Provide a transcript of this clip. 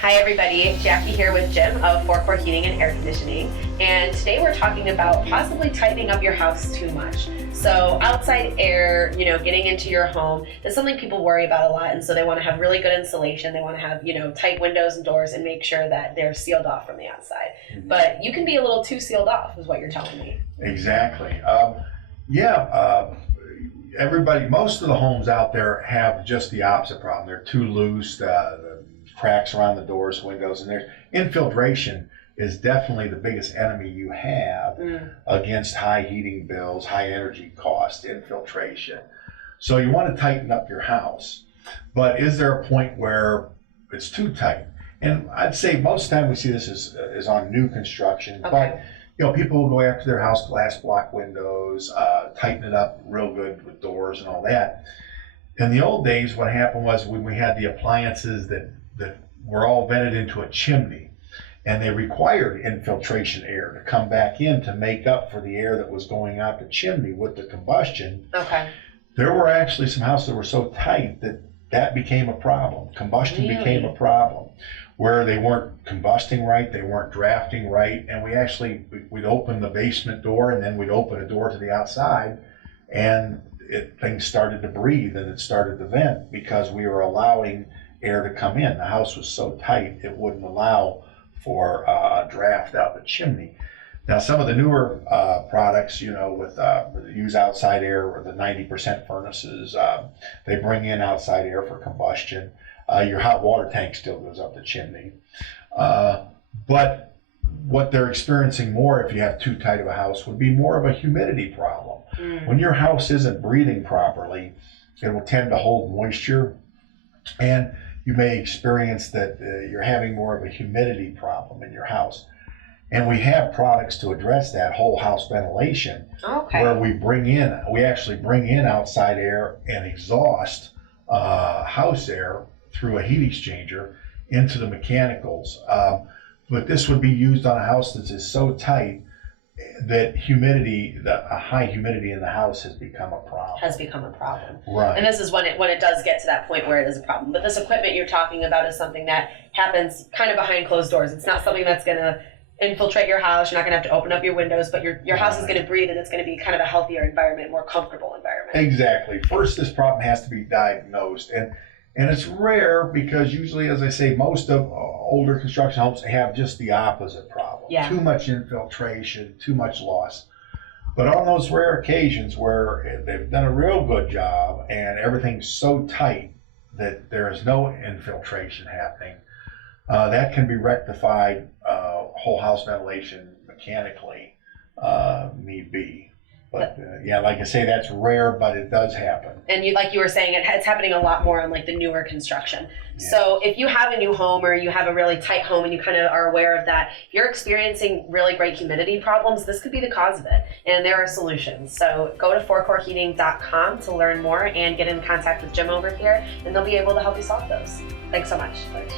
Hi everybody, Jackie here with Jim of Forquer Heating and Air Conditioning, and today we're talking about possibly tightening up your house too much. So outside air, getting into your home is something people worry about a lot, and so they want to have really good insulation. They want to have, tight windows and doors and make sure that they're sealed off from the outside. Mm-hmm. But you can be a little too sealed off, is what you're telling me. Exactly. Everybody, most of the homes out there have just the opposite problem. They're too loose, the cracks around the doors, windows, and there's infiltration is definitely the biggest enemy you have against high heating bills, high energy costs, infiltration. So you want to tighten up your house, but is there a point where it's too tight? And I'd say most of the time we see this is on new construction, okay. But people will go after their house glass block windows, tighten it up real good with doors and all that. In the old days, what happened was when we had the appliances that were all vented into a chimney, and they required infiltration air to come back in to make up for the air that was going out the chimney with the combustion. Okay. There were actually some houses that were so tight that became a problem. Combustion became a problem, where they weren't combusting right, they weren't drafting right, and we'd open the basement door and then we'd open a door to the outside, and things started to breathe and it started to vent because we were allowing air to come in. The house was so tight it wouldn't allow for a draft out the chimney. Now some of the newer products, use outside air, or the 90% furnaces, they bring in outside air for combustion. Your hot water tank still goes up the chimney. But what they're experiencing more, if you have too tight of a house, would be more of a humidity problem. When your house isn't breathing properly, it will tend to hold moisture, and you may experience that you're having more of a humidity problem in your house. And we have products to address that, whole house ventilation, where we actually bring in outside air and exhaust house air through a heat exchanger into the mechanicals. But this would be used on a house that is so tight that a high humidity in the house has become a problem. Right. And this is when it does get to that point where it is a problem. But this equipment you're talking about is something that happens kind of behind closed doors. It's not something that's going to infiltrate your house. You're not going to have to open up your windows, but your house is going to breathe, and it's going to be kind of a healthier environment, more comfortable environment. Exactly. First, this problem has to be diagnosed, and it's rare because usually, as I say, most of older construction homes have just the opposite problem. Yeah. Too much infiltration, too much loss. But on those rare occasions where they've done a real good job and everything's so tight that there is no infiltration happening, that can be rectified, whole house ventilation mechanically, need be. But like I say, that's rare, but it does happen. And like you were saying, it's happening a lot more on like the newer construction. Yeah. So if you have a new home or you have a really tight home and you kind of are aware of that, if you're experiencing really great humidity problems, this could be the cause of it. And there are solutions. So go to forquerheating.com to learn more and get in contact with Jim over here, and they'll be able to help you solve those. Thanks so much. Thanks.